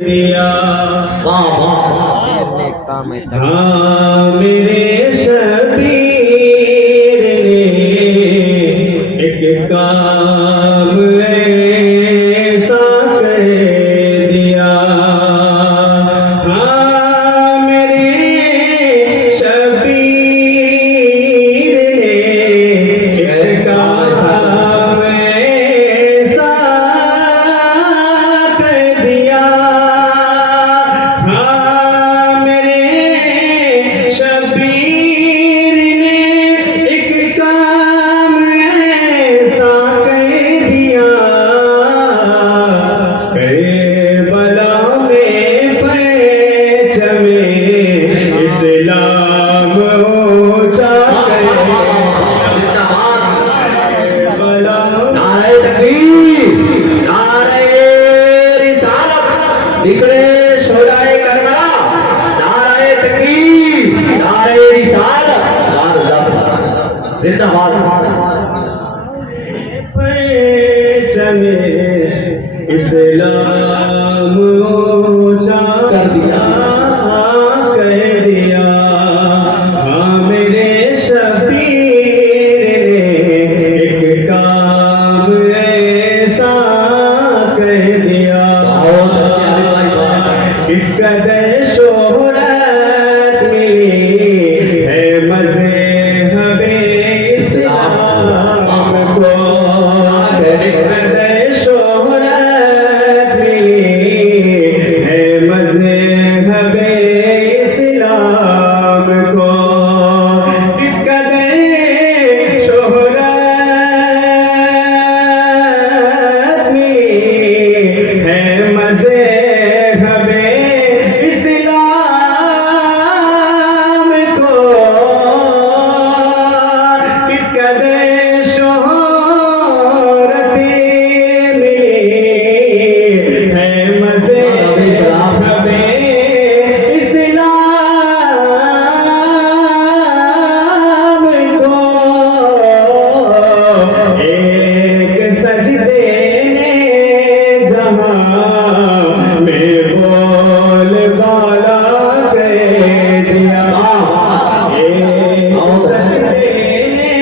दिया हाँ मेरे शबीर ने एक काम ऐसा कर दिया। हाँ मेरे शबीर ने एक काम ऐसा कर दिया। शबीर ने एक काम ऐसा कर दिया। करबला में परचमे इस्लाम ऊंचा कर दिया। नारे तकबीर, नारे रिसालत, निकले शोदाए करबला, नारे तकबीर, नारे रिसालत, जिंदाबाद। परचमे इस्लाम ऊंचा कर दिया, कर दिया। हाँ मेरे शबीर ने एक काम ऐसा कर दिया। इस कदर शोहरत मिली है मज़हबे इस्लाम को। इस कदर शोहरत मिली है मज़हबे इस्लाम को। इस कदर शोहरत मिली है मज़हबे इस्लाम को। इस कदर शोहरत मिली है मज़हबे इस्लाम को। एक सजदे ने जहां में बोल बाला कर दिया। एक सजदे ने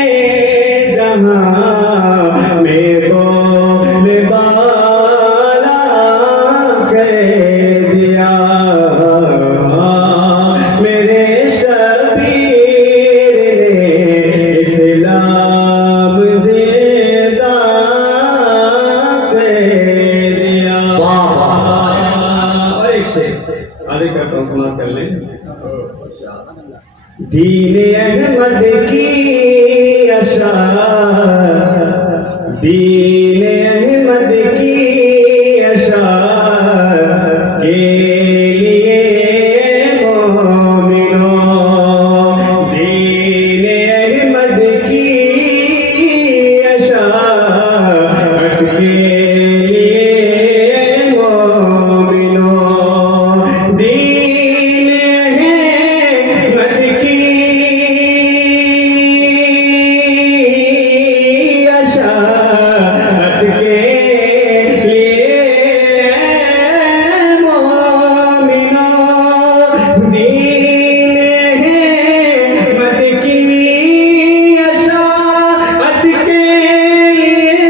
जहां में बोल बाला कर दिया। मेरे शबीर ने इस्लाम जिंदा कर दिया। और एक शेर आगे का तर्जुमा कर लें। दीन अहमद की अशार, दीन अहमद की अशार के लिए मोमिनों, दीन अहमद की अशार के लिए मोमिनों, दीन अहमद की अशात के लिए मोमिनों, दीन अहमद की अशात के लिए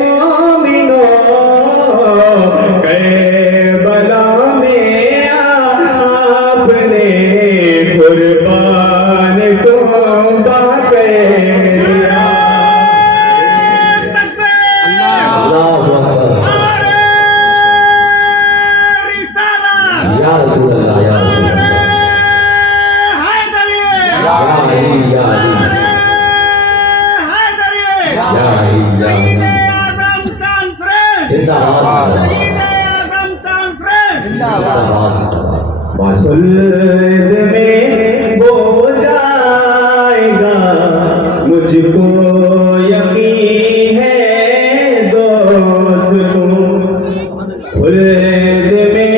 मोमिनों। करबला में आपने कुर्बान को कर दिया। या रसूल अल्लाह, या रसूल अल्लाह, या अली, या अली, या अली, या अली। जिंदाबाद, सुल्द में वो जाएगा मुझको यकीन है दोस्त तुम। खुल्द में